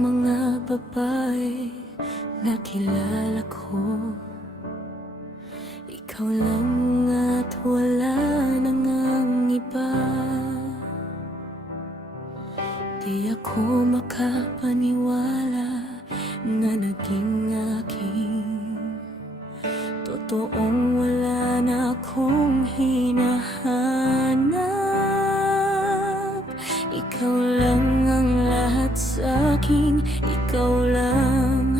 mga babae na kilala ko, ikaw lang at wala nang ang iba. Di ako makapaniwala na naging aking totoong wala na akong hinahanap. Ikaw lang ang lahat sa'kin, ikaw lang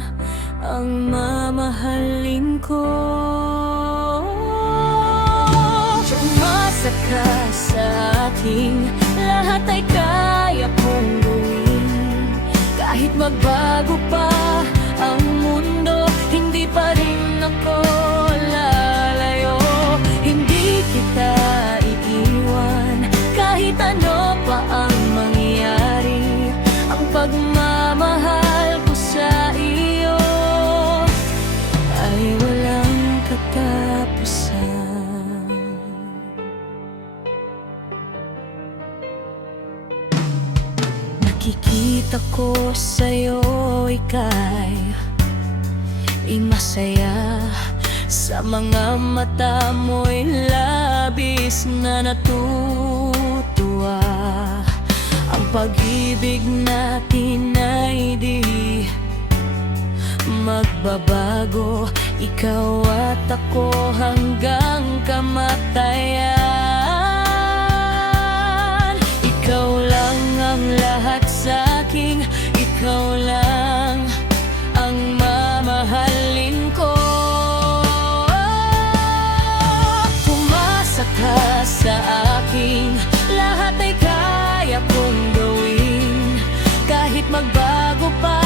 ang mamahalin ko. Umasa ka sa akin, lahat ay kaya kong gawin. Kahit magbago pa ang mundo, hindi pa rin ako lalayo. Hindi kita iiwan, kahit ano pa ang mangyari. Ang pagmamahal ko sa iyo ay walang katapusan. Nakikita ko sa'yo, ika'y masaya. Sa mga mata mo'y labis na natutuwa. Ang pag-ibig natin ay di magbabago, ikaw at ako hanggang kamatayan. Ikaw lang ang lahat sa'kin, ikaw lang ang mamahalin ko. Pumasa ka sa akin, lahat ay kaya kong gawin. Kahit magbago pa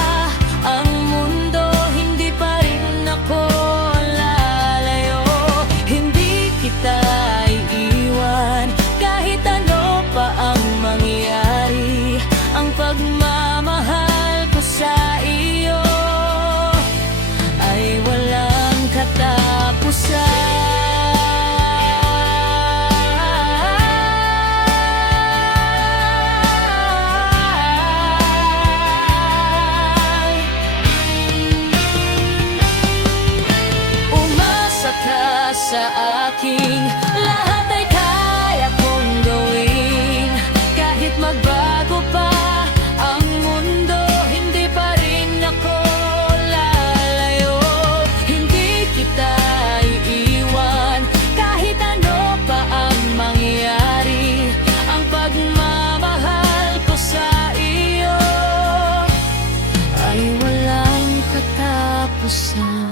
ang mundo, hindi pa rin ako lalayo. Hindi kita iiwan, kahit ano pa ang mangyari. Ang pagmamahal ko sa iyo ay walang katapusan. Sa akin, lahat ay kaya kong gawin. Kahit magbago pa ang mundo, hindi pa rin ako lalayo. Hindi kita iiwan, kahit ano pa ang mangyari. Ang pagmamahal ko sa iyo ay walang katapusan.